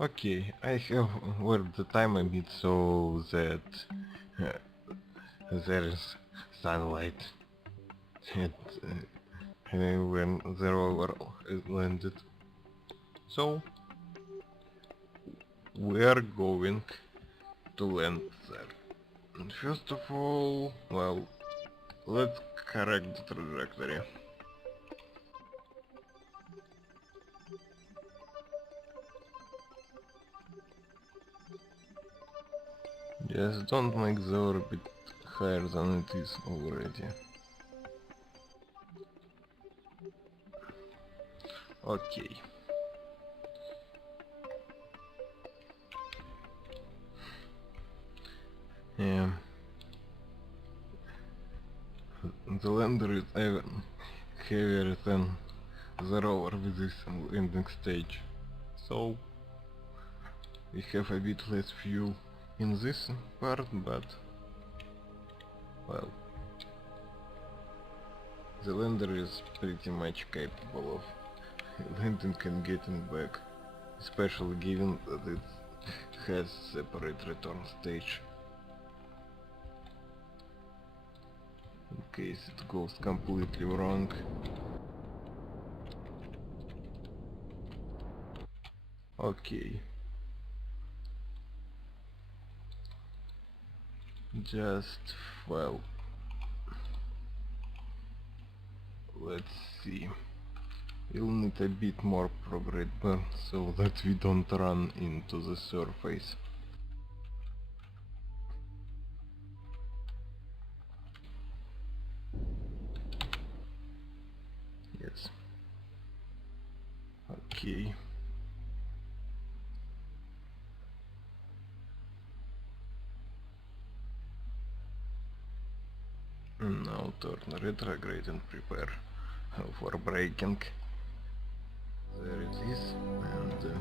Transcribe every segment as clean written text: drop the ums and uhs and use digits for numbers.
Okay, I have worked the time a bit so that uh, there is sunlight and, when the rover is landed. So we are going to land there. And first of all, well, let's correct the trajectory. Just don't make the orbit higher than it is already. Okay. Um, the lander is even heavier than the rover with this landing stage. So we have a bit less fuel in this part, but well, the lander is pretty much capable of landing and getting back, especially given that it has separate return stage. In case it goes completely wrong. Okay. Just, well, let's see. We'll need a bit more progress burn so that we don't run into the surface. Yes. Okay. Now turn retrograde and prepare for braking. There it is, and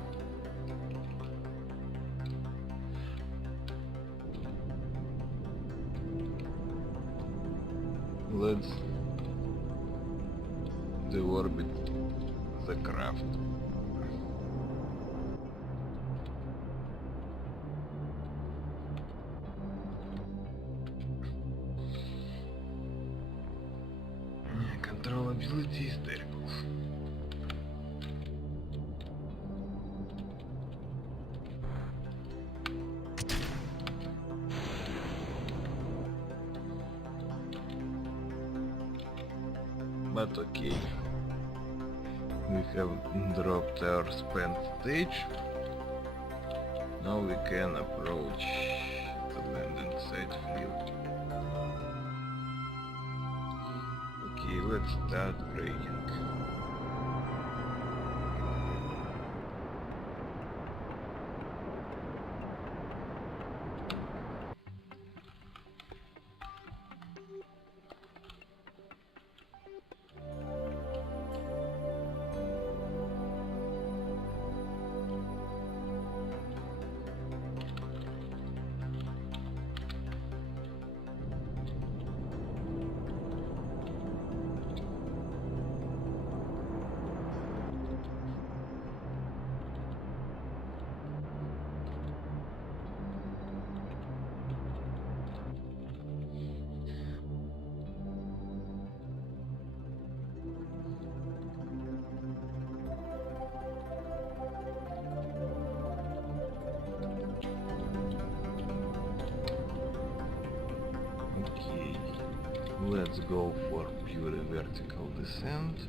let's deorbit the craft. Controllability is terrible. But okay. We have dropped our spent stage. Now we can approach the landing site field. Okay, let's start braking. Okay, let's go for pure vertical descent.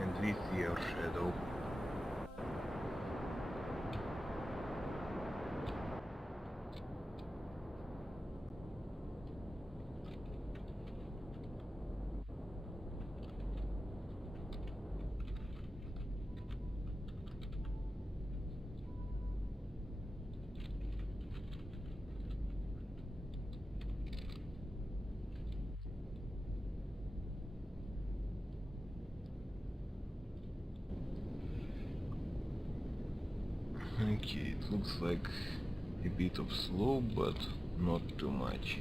And we see our shadow. Okay, it looks like a bit of slope, but not too much.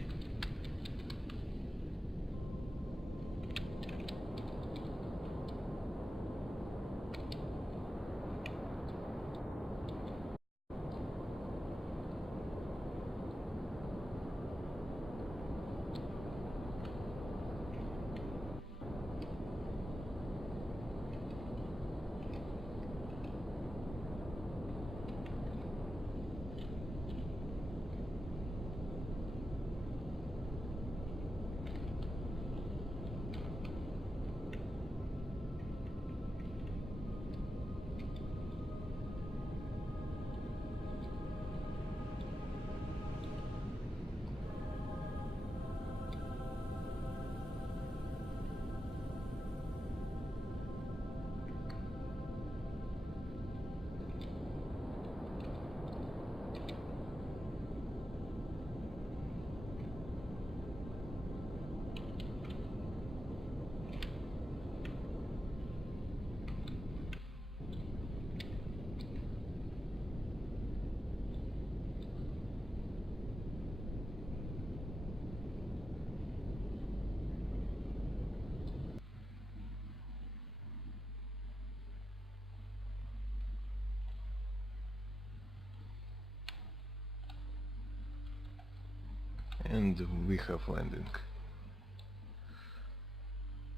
And we have landing.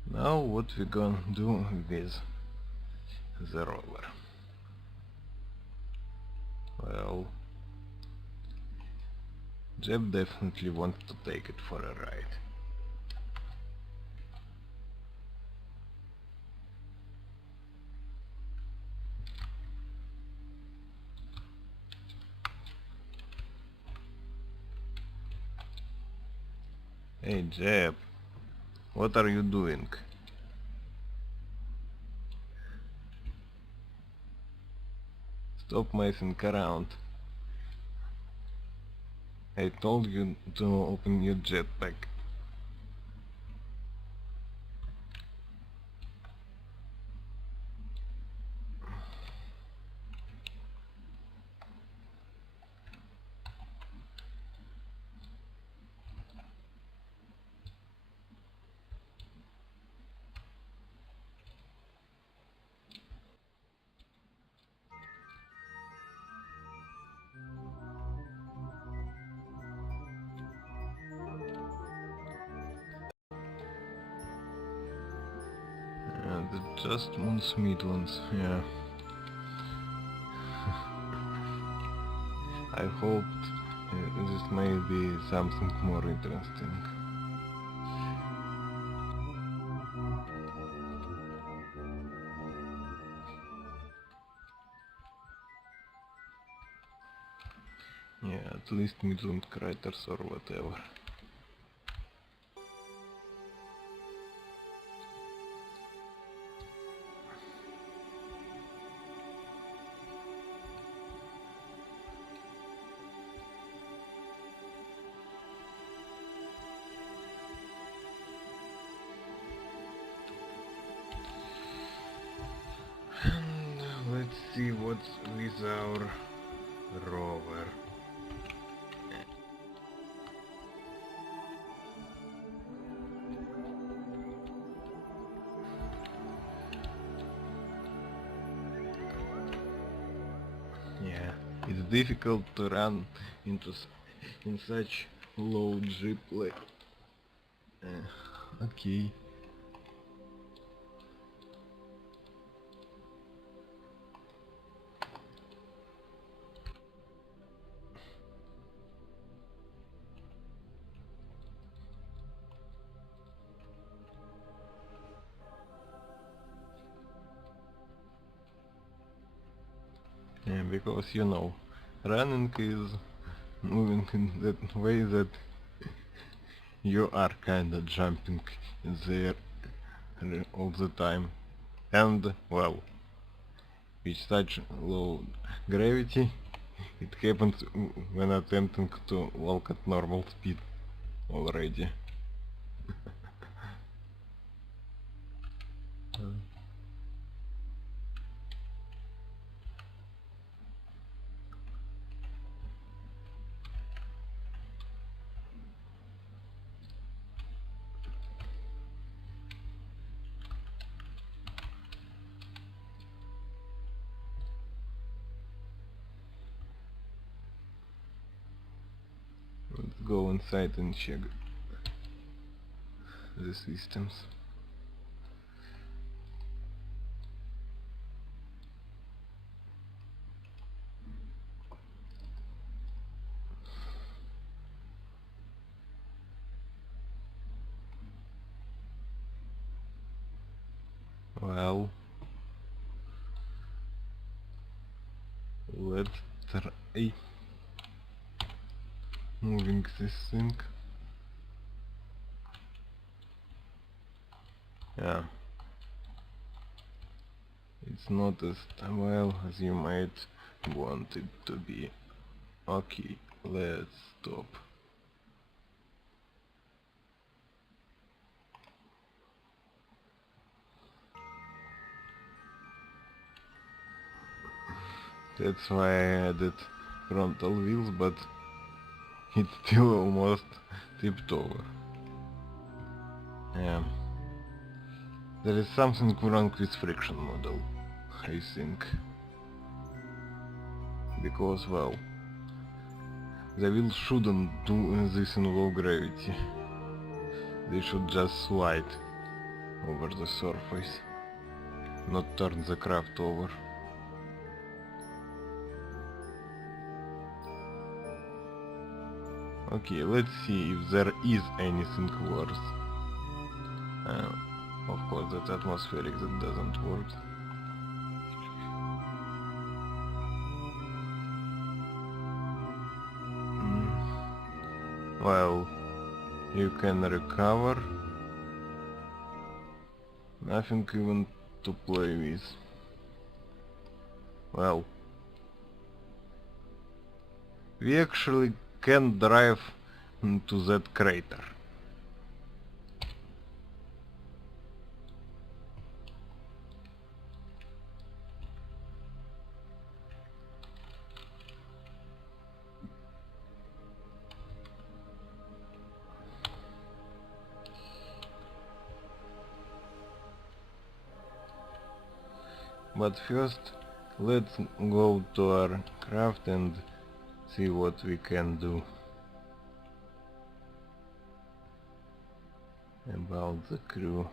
Now what we gonna do with the rover? Well, Jeb definitely wants to take it for a ride. Hey Jeb, what are you doing? Stop messing around. I told you to open your jetpack. Just Moon's Midlands, yeah. I hoped this may be something more interesting. Yeah, at least Midland craters or whatever. Let's see what's with our rover. Yeah, it's difficult to run in such low G play. Okay. Yeah, because you know, running is moving in that way that you are kinda jumping in the air all the time. And, well, with such low gravity, it happens when attempting to walk at normal speed already. go inside and check the systems. Well, let's try moving this thing. Yeah, it's not as well as you might want it to be. Okay, let's stop. That's why I added frontal wheels, but it's still almost tipped over. Yeah. There is something wrong with friction model, I think. Because, well, the wheels shouldn't do this in low gravity. They should just slide over the surface, not turn the craft over. Okay, let's see if there is anything worse. Of course, that's atmospheric, that doesn't work. Well, you can recover. Nothing even to play with. Well, we actually can drive into that crater. But first, let's go to our craft and see what we can do about the crew.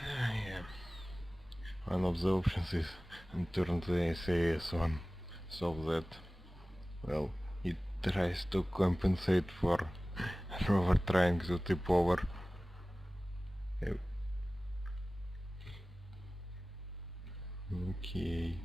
Yeah. One of the options is turn the SAS on, so that, well, it tries to compensate for Rover trying to tip over. Okay.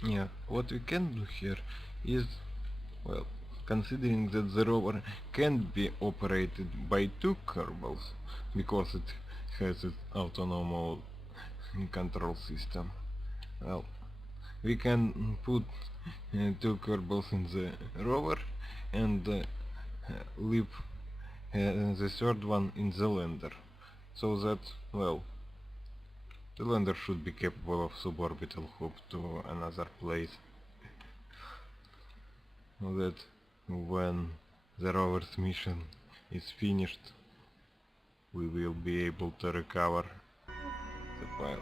Yeah, what we can do here is, well, considering that the rover can be operated by two Kerbals, because it has its autonomous control system, well, we can put two Kerbals in the rover and leave the third one in the lander, so that, well, the lander should be capable of suborbital hop to another place, so that when the rover's mission is finished, we will be able to recover the pilot.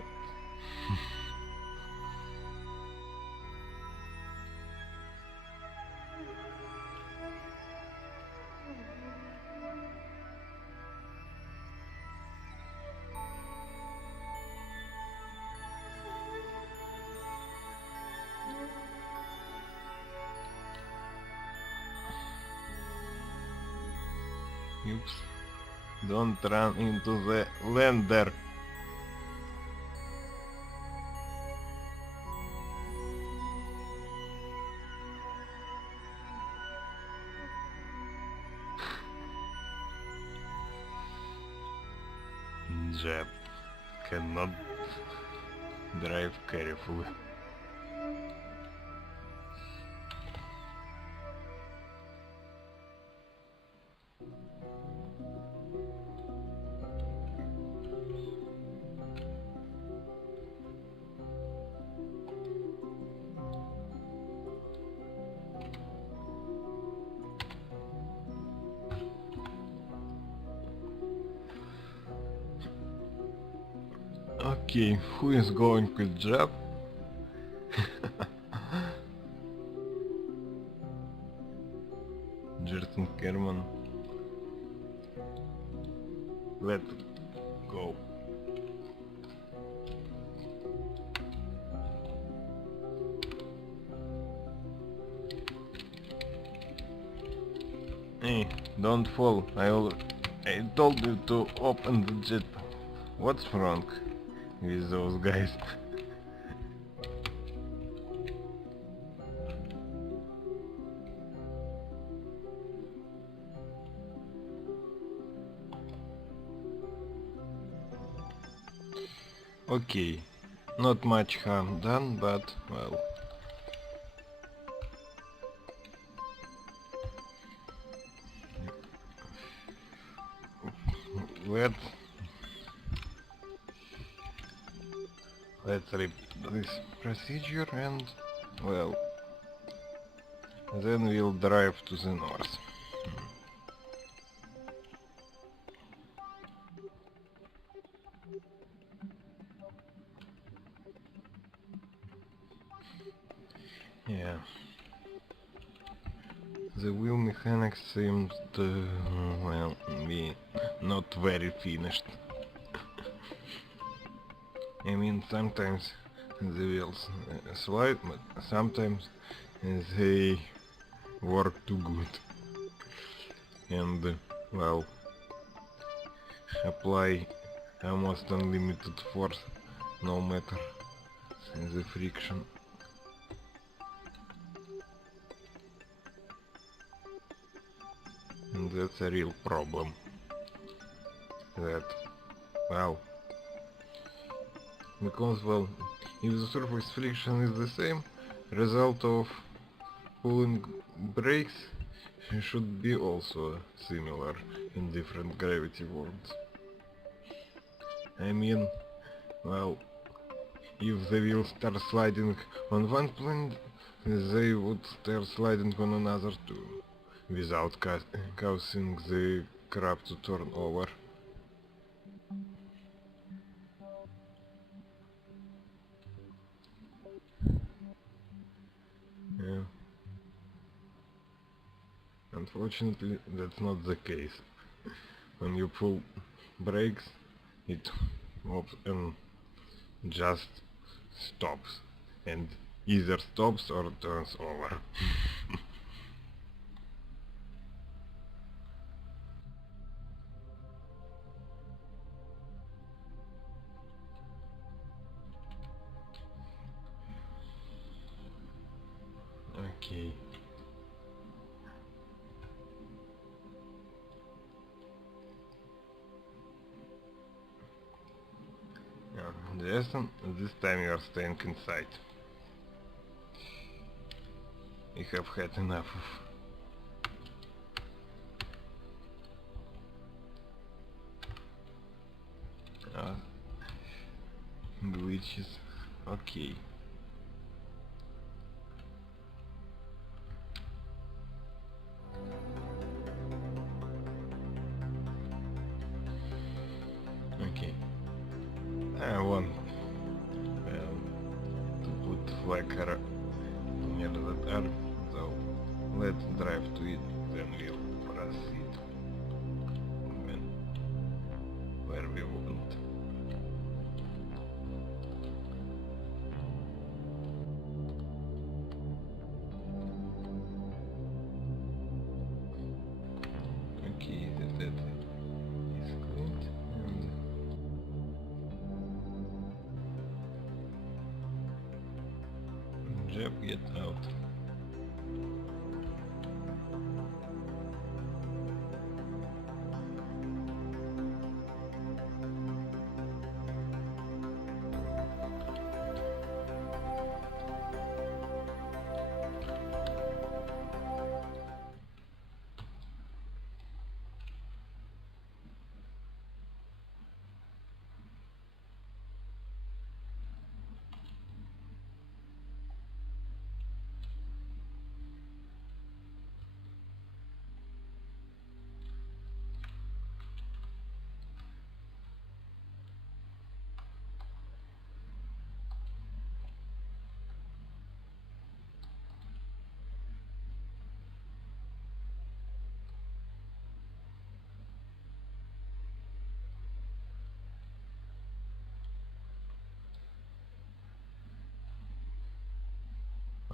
Oops. Don't run into the lander. Jab cannot drive carefully. Okay, who is going with Jab? Jerton Kerman. Let's go. Hey, don't fall. I told you to open the jet. What's wrong with those guys? Okay, not much harm done, but well. Let's repeat this procedure and well, then we'll drive to the north. Yeah. The wheel mechanics seemed to, well, be not very finished. I mean, sometimes the wheels slide, but sometimes they work too good. And, well, apply almost unlimited force, no matter the friction. And that's a real problem. That, well, because, well, if the surface friction is the same, result of pulling brakes should be also similar in different gravity worlds. I mean, well, if the wheels start sliding on one planet, they would start sliding on another too, without causing the crab to turn over. Yeah. Unfortunately, that's not the case. When you pull brakes, it just stops, and either stops or turns over. Okay. Yeah, Jason, this time you are staying inside. You have had enough of glitches. Okay. Okay. I want to put flacker near that earth, so let's drive to it, then we'll proceed where we want. Okay, that is cleaned and Jeb, get out.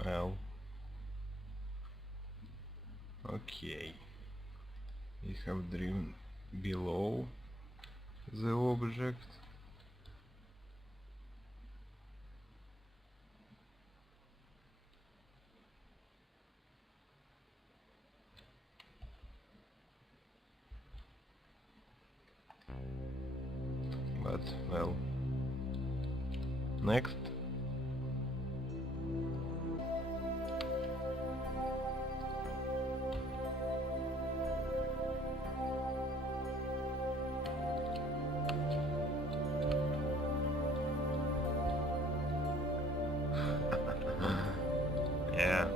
Well, okay. We have driven below the object. But, well, next. Yeah,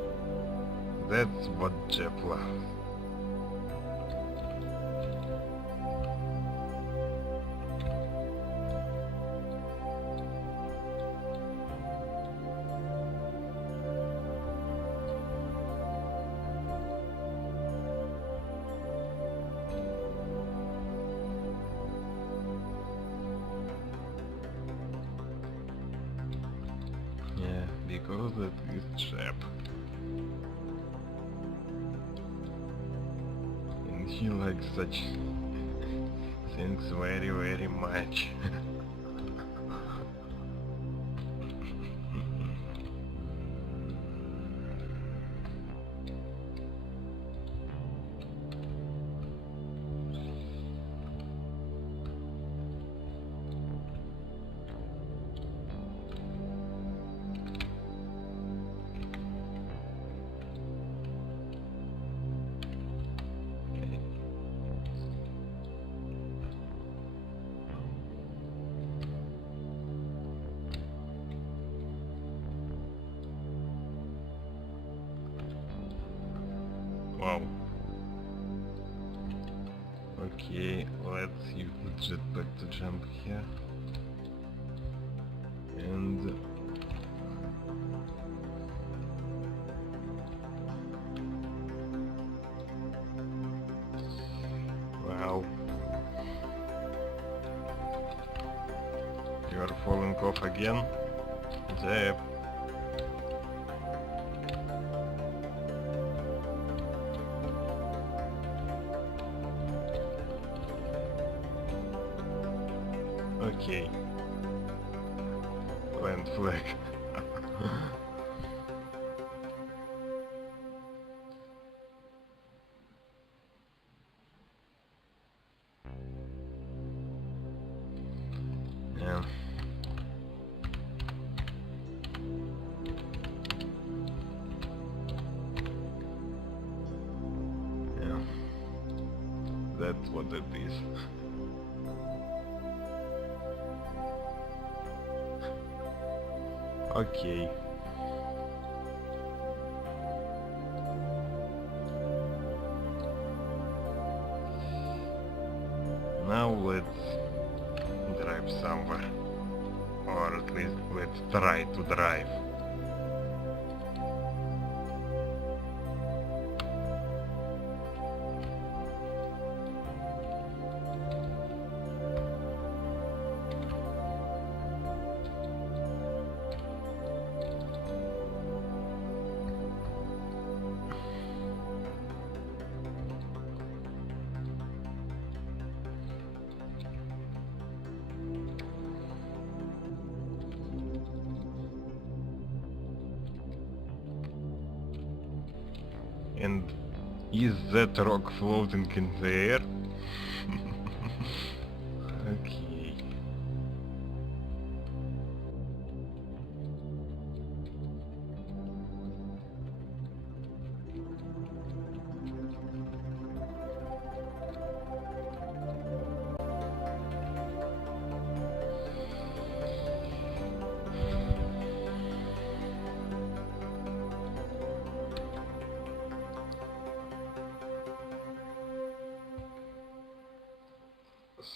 that's what Jeff loves. Yeah, because that is trap. And he likes such things very, very much. Wow. Okay, let's use the jetpack to jump here. And wow. You are falling off again? Zap. Okay. Plant flag. Yeah. Yeah. That's what it is. Okay. Now let's drive somewhere. Or at least let's try to drive. And is that rock floating in the air? Okay.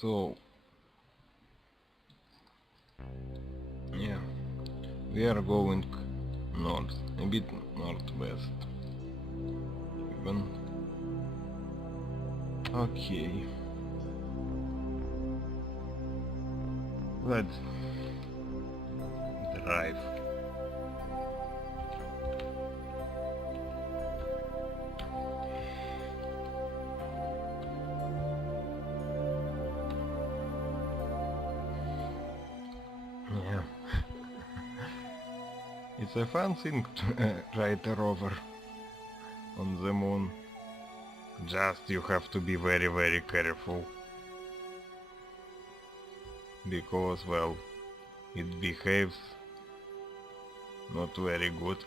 So, yeah, we are going north, a bit northwest. Even. Okay. Let's drive. It's a fun thing to ride a rover on the moon. Just you have to be very careful. Because, well, it behaves not very good.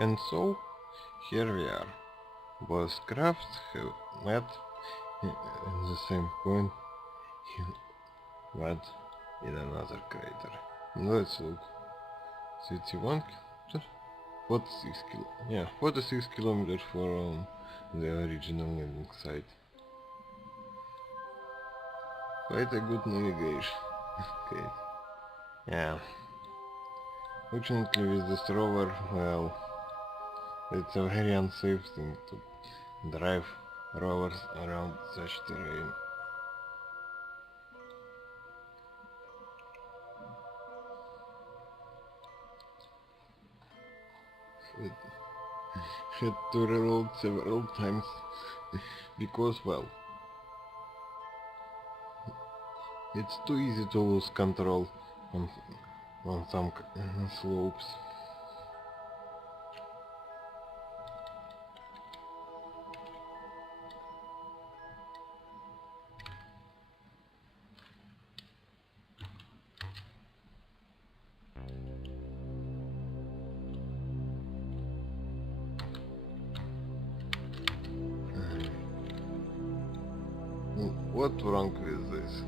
And so, here we are. Both crafts have met at the same point, but in another crater. Let's look. 31 46 46 kilometers from the original landing site. Quite a good navigation. Okay. Yeah. Fortunately with this rover, well, it's a very unsafe thing to drive rovers around such terrain. It had to reload several times because, well, it's too easy to lose control on, on some slopes. What's wrong with this?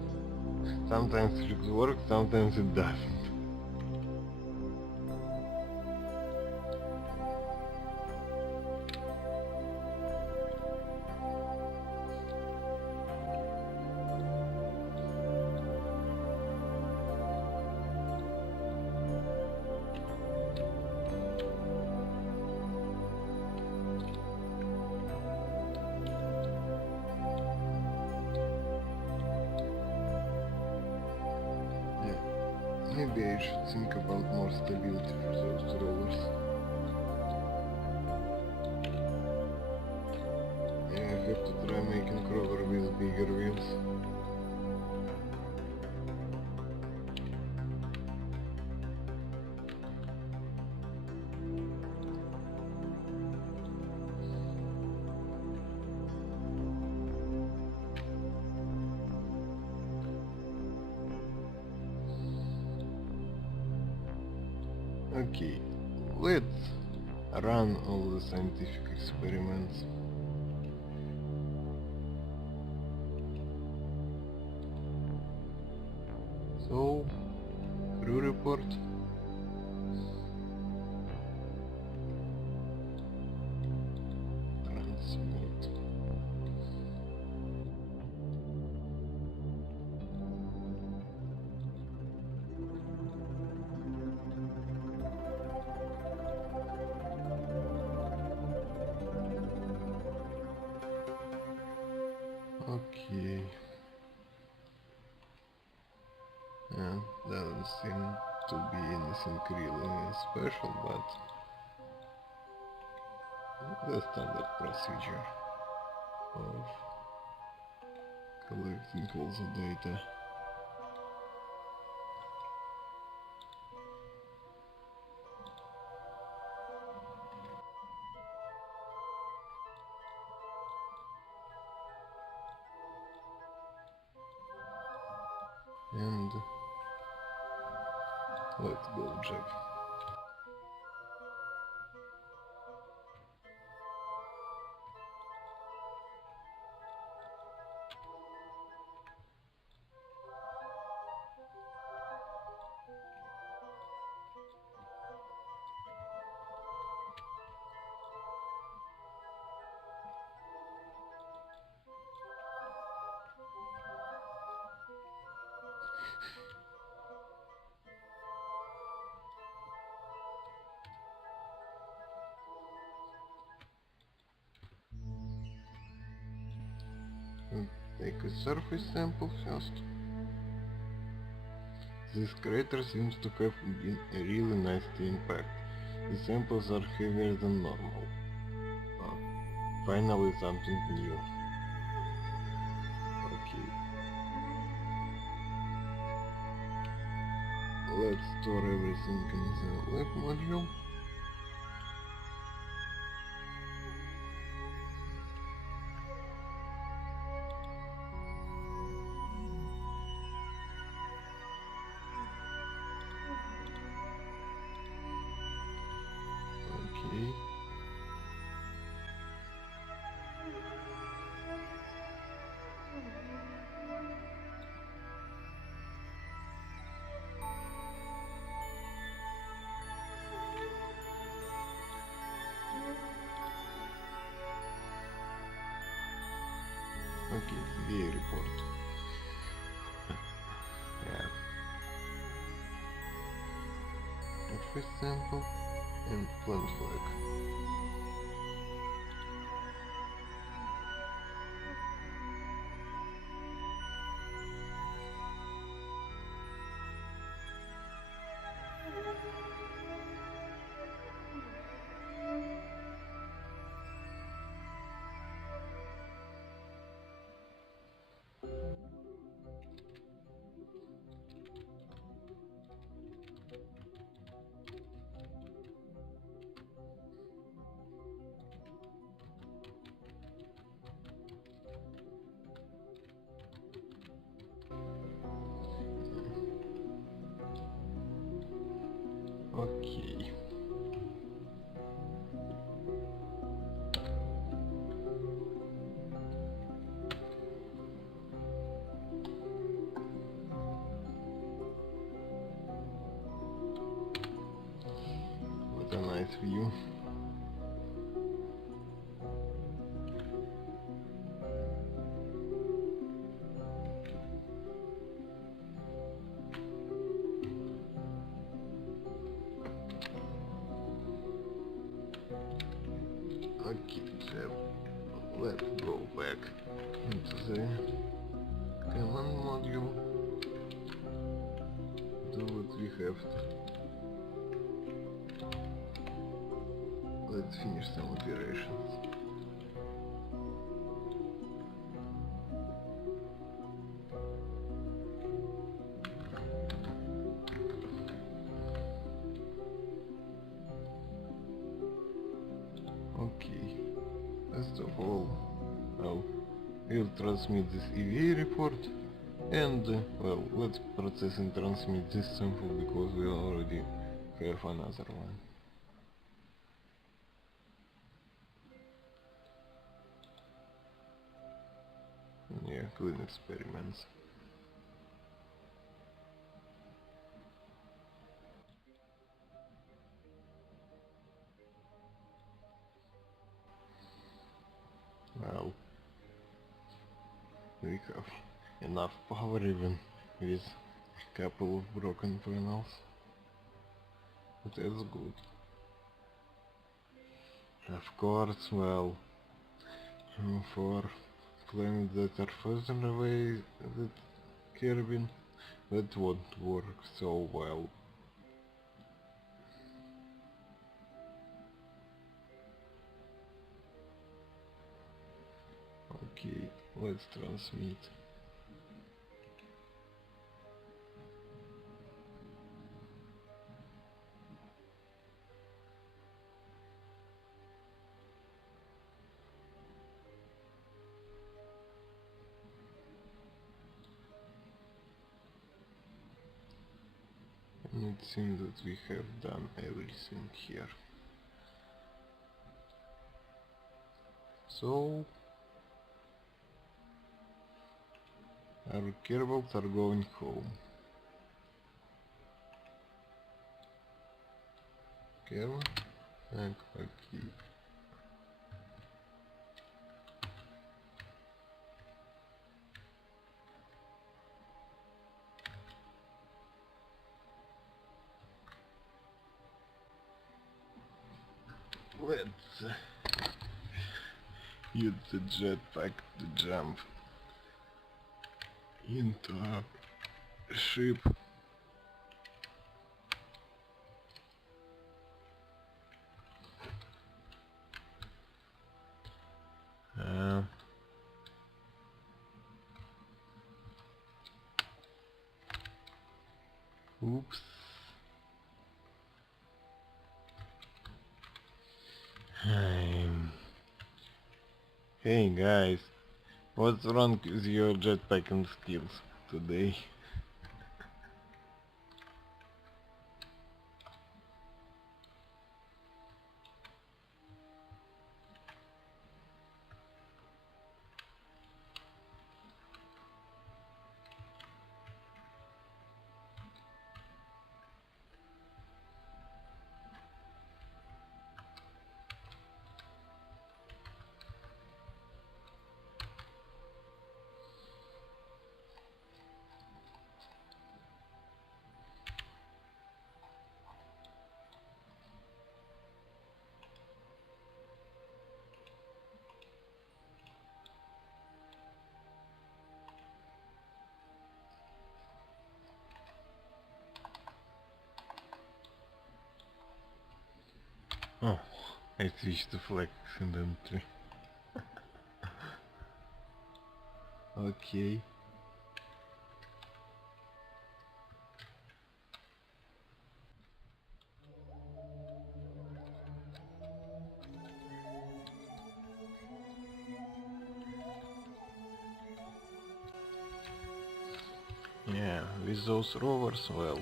Sometimes it works, sometimes it doesn't. Maybe I should think about more stability for those rovers. Yeah, I have to try making Rover with bigger wheels. Okay, let's run all the scientific experiments. So, crew report. Transmit. Okay. Yeah, doesn't seem to be anything really special, but the standard procedure of collecting all the data. And let's go, Jack. Take a surface sample first. This crater seems to have been really nicely impacted. The samples are heavier than normal. Ah, finally something new. Okay. Let's store everything in the lab module. Okay. Okay, the report. Yeah. First sample and plant flag. Okay. What a nice view. Okay, so let's go back into the command module. Do what we have to. Let's finish some operations. Okay, first of all, we'll transmit this EVA report, and well, let's process and transmit this sample because we already have another one. Yeah, clean experiments. Well, we have enough power even with a couple of broken panels. But that's good. Of course, well, for planets that are further away than Kerbin, that won't work so well. Okay, let's transmit. And it seems that we have done everything here. So, our Kerbals are going home. Kerbal? Okay. Let's use the jetpack to jump into a ship. Oops. Hey guys, what's wrong with your jetpacking skills today? Oh, I switched the flag accidentally. Okay. Yeah, with those rovers, well,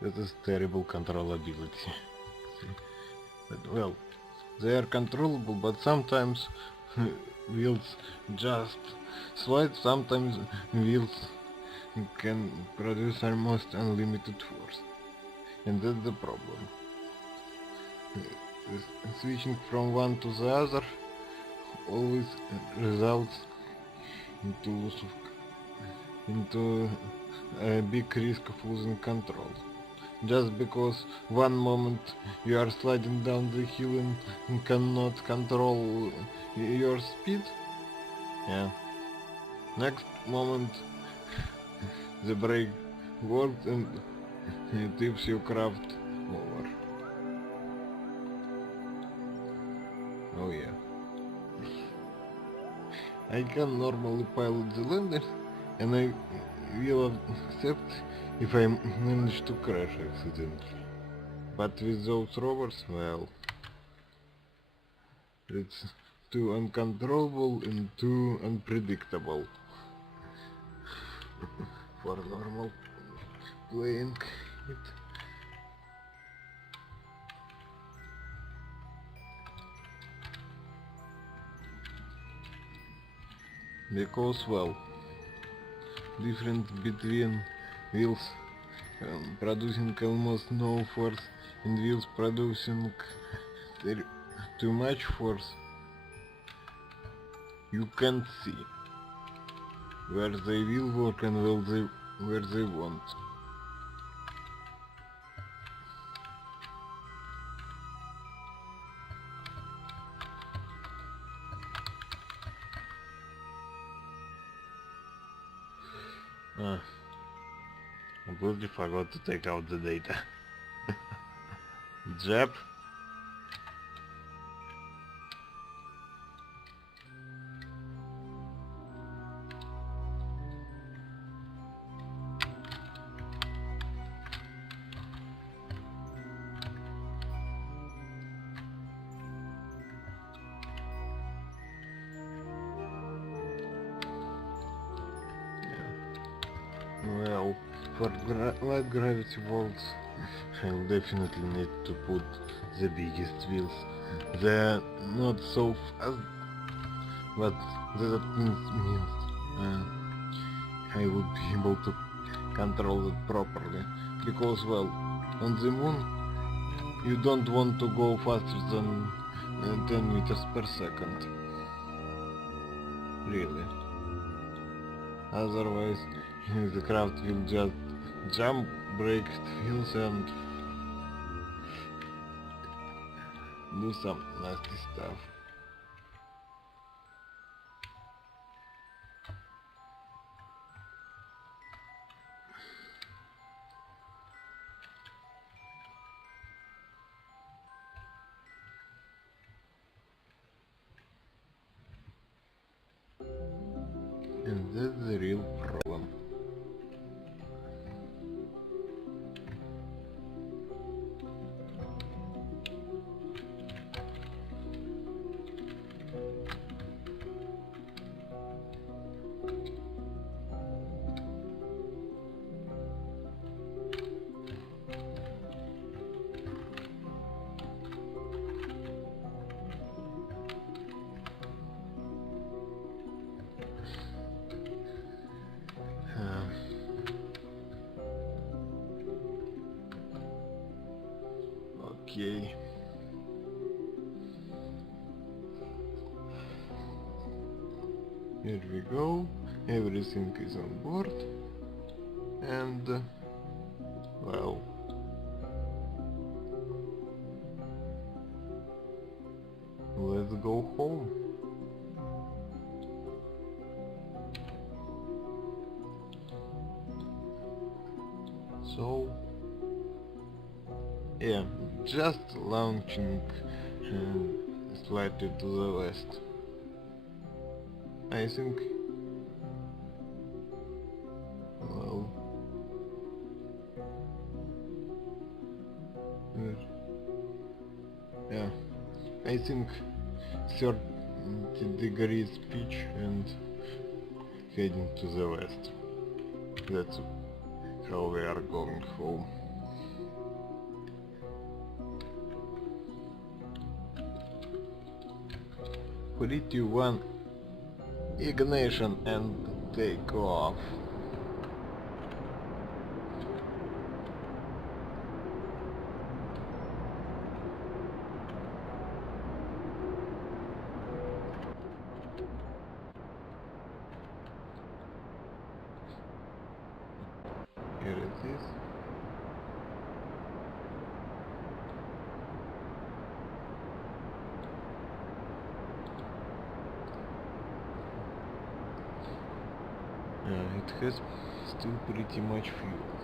that is terrible controllability. But well, they are controllable, but sometimes wheels just slide, sometimes wheels can produce almost unlimited force. And that's the problem. Switching from one to the other always results into into a big risk of losing control. Just because one moment you are sliding down the hill and cannot control your speed, yeah. Next moment the brake works and tips your craft over. Oh yeah. I can normally pilot the lander and I will accept if I manage to crash accidentally. But with those rovers, well, it's too uncontrollable and too unpredictable for normal playing it. Because, well, difference between wheels producing almost no force and wheels producing too much force, you can't see where they will work and where they won't. Ah, I completely forgot to take out the data. Jab. Well, for light gravity worlds, I'll definitely need to put the biggest wheels. They're not so fast, but that means I would be able to control it properly. Because, well, on the moon, you don't want to go faster than 10 meters per second. Really. Otherwise, the craft will just jump, break wheels and do some nasty stuff. And that's the real problem. Um, okay. Here we go. Everything is on board. And, well, let's go home. So, Yeah, just launching slightly to the west. I think, well, yeah, I think 30 degrees pitch and heading to the west. That's how we are going home. Pretty one ignition and take off. Here it is. It has still pretty much fuel.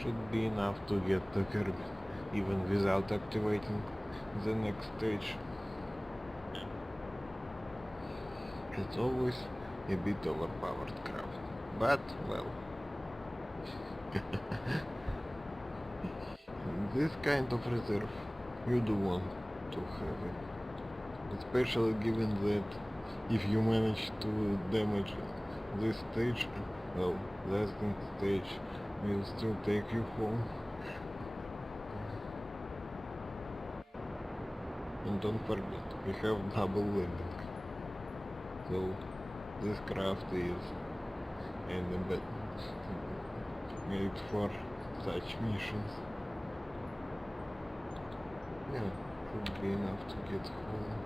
Should be enough to get the Kerbal, even without activating the next stage. It's always a bit overpowered craft, but well, this kind of reserve you do want to have it, especially given that if you manage to damage this stage, well, last stage will still take you home. And don't forget, we have double landing, so this craft is and bit made for such missions. Yeah, should be enough to get home.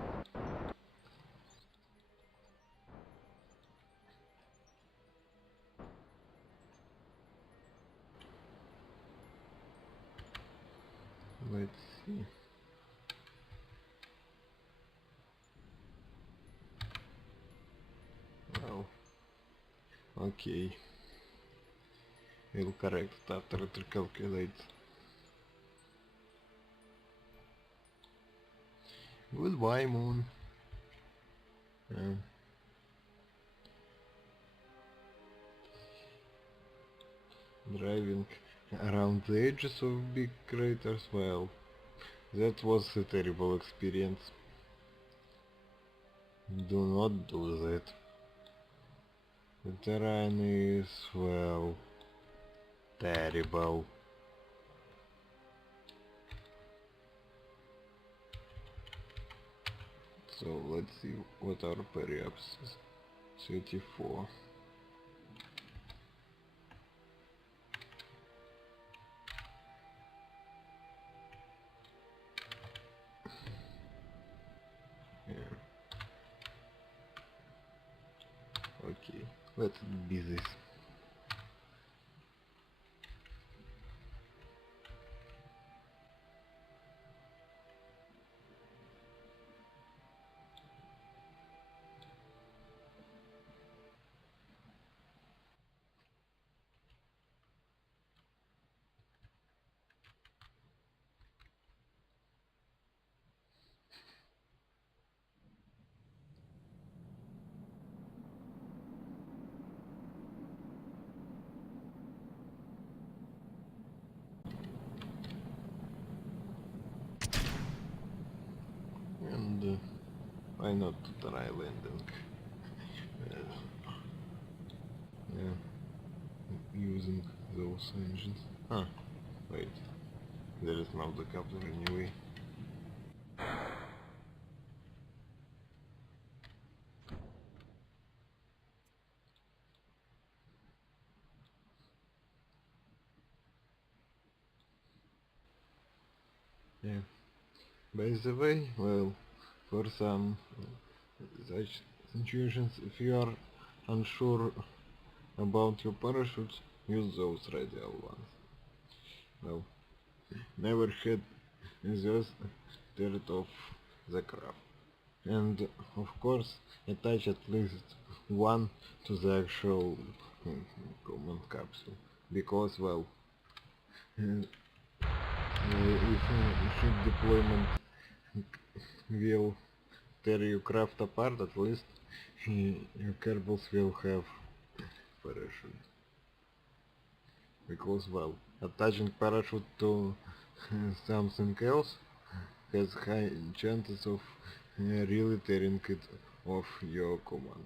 Let's see. Well, okay. We'll correct after it recalculates. Goodbye, moon. Uh, Driving around the edges of big craters, well, that was a terrible experience. Do not do that. The terrain is, well, terrible. So let's see what our periods is. 34. Yeah. Okay, let's be this. And why not to try landing? Yeah, using those engines. Ah, wait, there is now the coupler anyway. Yeah. By the way, well, for some such situations, if you are unsure about your parachutes, use those radial ones. Well, never had just dirt off the craft. And of course, attach at least one to the actual command capsule, because, well, if ship deployment will tear your craft apart, at least your Kerbals will have parachute. Because, well, attaching parachute to something else has high chances of really tearing it off your command.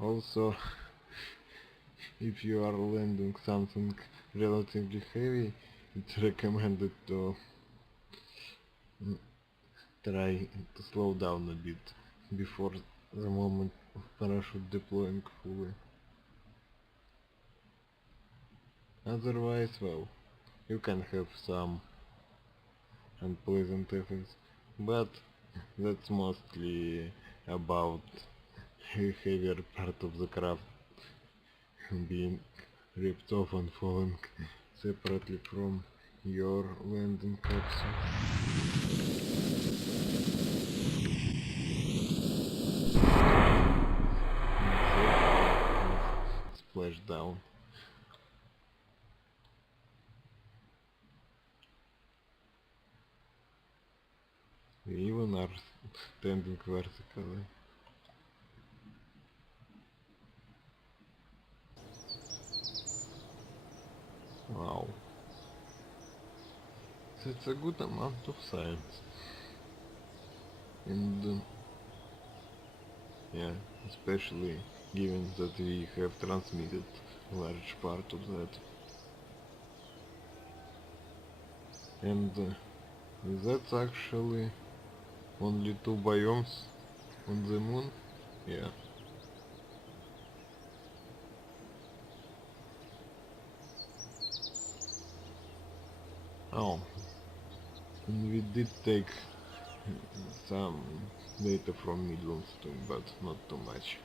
Also, if you are landing something relatively heavy, it's recommended to try to slow down a bit before the moment of parachute deploying fully. Otherwise, well, you can have some unpleasant effects, but that's mostly about a heavier part of the craft being ripped off and falling separately from your landing capsule. Splash down. We even are standing vertically. Wow. That's a good amount of science. And yeah, especially given that we have transmitted a large part of that. And that's actually only 2 biomes on the moon? Yeah. Oh, and we did take some data from Midlands too, but not too much.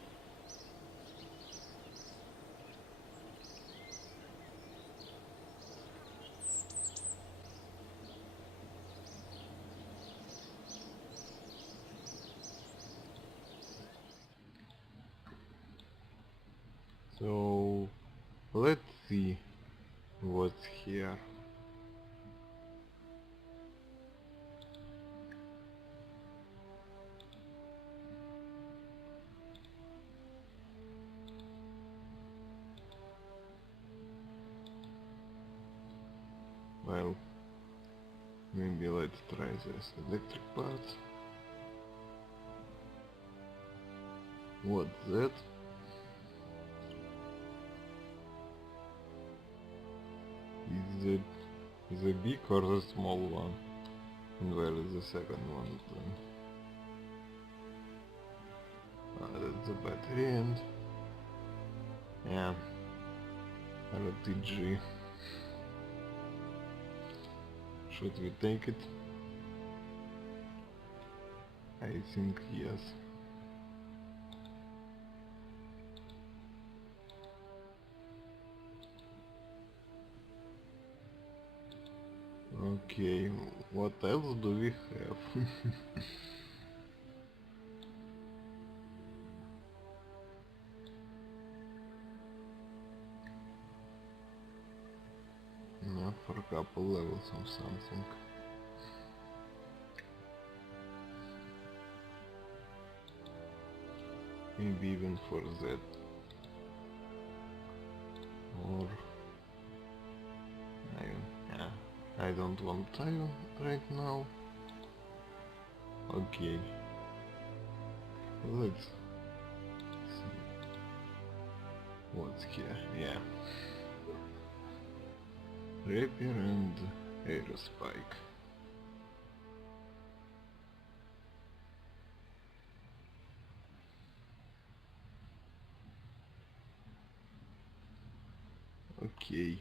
So let's see what's here. Well, maybe let's try this electric parts. What's that? Is it the big or the small one? And where is the second one then? That's the battery end. Yeah, RTG. Should we take it? I think yes. Okay, what else do we have? Yeah, for a couple levels or something. Maybe even for that. Or iron. Yeah, I don't want iron right now. Okay, let's see what's here. Yeah, rapier and aerospike. Okay.